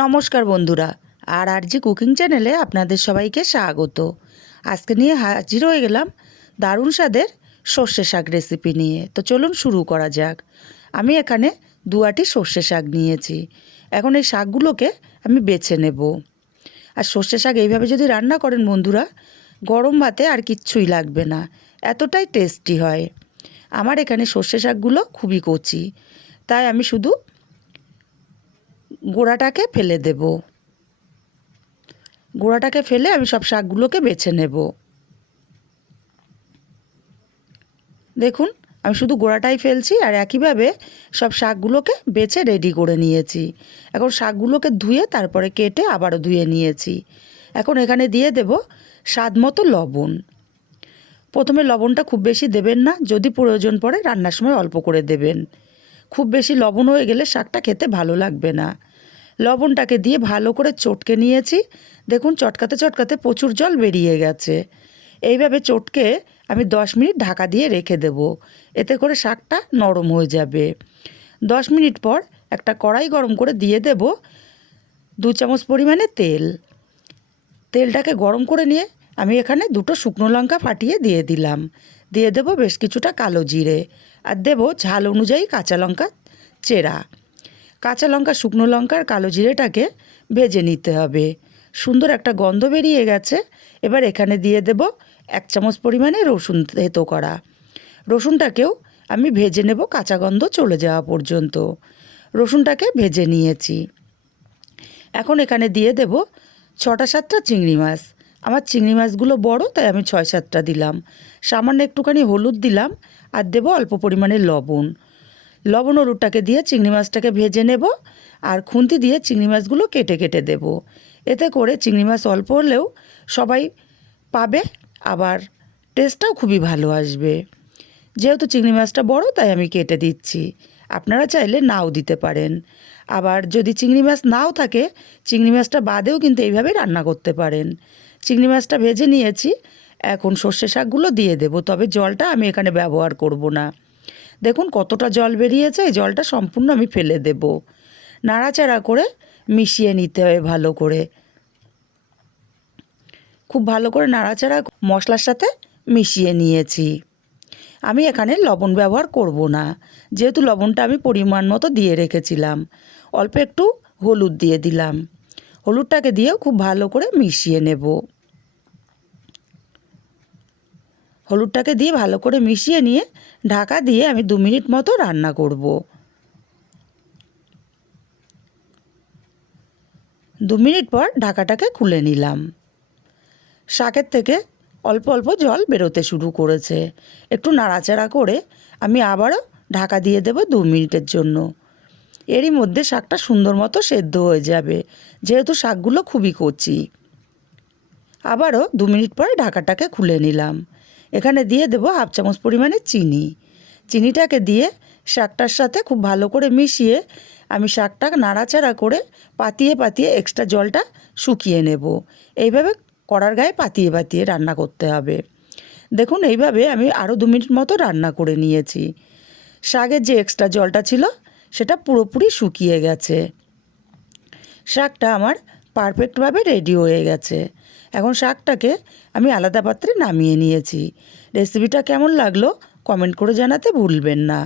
নমস্কার বন্ধুরা, আর আর জি কুকিং চ্যানেলে আপনাদের সবাইকে স্বাগত। আজকে নিয়ে হাজির হয়ে গেলাম দারুণ স্বাদের সর্ষে শাক রেসিপি নিয়ে। তো চলুন শুরু করা যাক। আমি এখানে দুয়াটি সর্ষে শাক নিয়েছি। এখন এই শাকগুলোকে আমি বেছে নেব। আর সর্ষে শাক এইভাবে যদি রান্না করেন বন্ধুরা, গরম ভাতে আর কিচ্ছুই লাগবে না, এতটাই টেস্টি হয়। আমার এখানে সর্ষে শাকগুলো খুবই কচি, তাই আমি শুধু গোড়াটাকে ফেলে দেব। গোড়াটাকে ফেলে আমি সব শাকগুলোকে বেছে নেব। দেখুন, আমি শুধু গোড়াটাই ফেলছি আর একইভাবে সব শাকগুলোকে বেছে রেডি করে নিয়েছি। এখন শাকগুলোকে ধুয়ে তারপরে কেটে আবারও ধুয়ে নিয়েছি। এখন এখানে দিয়ে দেব স্বাদ মতো লবণ। প্রথমে লবণটা খুব বেশি দেবেন না, যদি প্রয়োজন পড়ে রান্নার সময় অল্প করে দেবেন। খুব বেশি লবণ হয়ে গেলে শাকটা খেতে ভালো লাগবে না। লবণটাকে দিয়ে ভালো করে চটকে নিয়েছি। দেখুন, চটকাতে চটকাতে প্রচুর জল বেরিয়ে গেছে। এইভাবে চটকে আমি দশ মিনিট ঢাকা দিয়ে রেখে দেব। এতে করে শাকটা নরম হয়ে যাবে। দশ মিনিট পর একটা কড়াই গরম করে দিয়ে দেব দু চামচ পরিমাণে তেল। তেলটাকে গরম করে নিয়ে আমি এখানে দুটো শুকনো লঙ্কা ফাটিয়ে দিয়ে দিলাম। দিয়ে দেব বেশ কিছুটা কালো জিরে। আর দেব ঝাল অনুযায়ী কাঁচা লঙ্কা চেরা। কাঁচা লঙ্কা, শুকনো লঙ্কার কালো জিরেটাকে ভেজে নিতে হবে। সুন্দর একটা গন্ধ বেরিয়ে গেছে। এবার এখানে দিয়ে দেব এক চামচ পরিমাণে রসুন থেতো করা। রসুনটাকেও আমি ভেজে নেব কাঁচা গন্ধ চলে যাওয়া পর্যন্ত। রসুনটাকে ভেজে নিয়েছি। এখন এখানে দিয়ে দেব ছটা সাতটা চিংড়ি মাছ। আমার চিংড়ি মাছগুলো বড়, তাই আমি ছয় সাতটা দিলাম। সামান্য একটুখানি হলুদ দিলাম আর দেবো অল্প পরিমাণে লবণ। লবণ হলুদটাকে দিয়ে চিংড়ি মাছটাকে ভেজে নেব আর খুন্তি দিয়ে চিংড়ি মাছগুলো কেটে কেটে দেব। এতে করে চিংড়ি মাছ অল্প হলেও সবাই পাবে, আবার টেস্টটাও খুবই ভালো আসবে। যেহেতু চিংড়ি মাছটা বড়, তাই আমি কেটে দিচ্ছি। আপনারা চাইলে নাও দিতে পারেন। আবার যদি চিংড়ি মাছ নাও থাকে, চিংড়ি মাছটা বাদেও কিন্তু এইভাবে রান্না করতে পারেন। চিংড়ি মাছটা ভেজে নিয়েছি, এখন সর্ষে শাকগুলো দিয়ে দেবো, তবে জলটা আমি এখানে ব্যবহার করব না। দেখুন কতটা জল বেরিয়েছে, এই জলটা সম্পূর্ণ আমি ফেলে দেব। নাড়াচাড়া করে মিশিয়ে নিতে হবে ভালো করে। খুব ভালো করে নাড়াচাড়া মশলার সাথে মিশিয়ে নিয়েছি। আমি এখানে লবণ ব্যবহার করব না, যেহেতু লবণটা আমি পরিমাণ মতো দিয়ে রেখেছিলাম। অল্প একটু হলুদ দিয়ে দিলাম। হলুদটাকে দিয়েও খুব ভালো করে মিশিয়ে নেব। হলুদটাকে দিয়ে ভালো করে মিশিয়ে নিয়ে ঢাকা দিয়ে আমি দু মিনিট মতো রান্না করব। দু মিনিট পর ঢাকাটাকে খুলে নিলাম। শাকের থেকে অল্প অল্প জল বেরোতে শুরু করেছে। একটু নাড়াচাড়া করে আমি আবারও ঢাকা দিয়ে দেব দু মিনিটের জন্য। এরই মধ্যে শাকটা সুন্দর মতো সেদ্ধ হয়ে যাবে, যেহেতু শাকগুলো খুবই কচি। আবারও দু মিনিট পরে ঢাকাটাকে খুলে নিলাম। এখানে দিয়ে দেবো হাফ চামচ পরিমাণে চিনি। চিনিটাকে দিয়ে শাকটার সাথে খুব ভালো করে মিশিয়ে আমি শাকটা নাড়াচাড়া করে পাতিয়ে পাতিয়ে এক্সট্রা জলটা শুকিয়ে নেব। এইভাবে কড়ার গায়ে পাতিয়ে পাতিয়ে রান্না করতে হবে। দেখুন, এইভাবে আমি আরও দু মিনিট মতো রান্না করে নিয়েছি। শাকের যে এক্সট্রা জলটা ছিল, সেটা পুরোপুরি শুকিয়ে গেছে। শাকটা আমার পারফেক্টভাবে রেডি হয়ে গেছে। এখন শাকটাকে আমি আলাদা পাত্রে নামিয়ে নিয়েছি। রেসিপিটা কেমন লাগল? কমেন্ট করে জানাতে ভুলবেন না।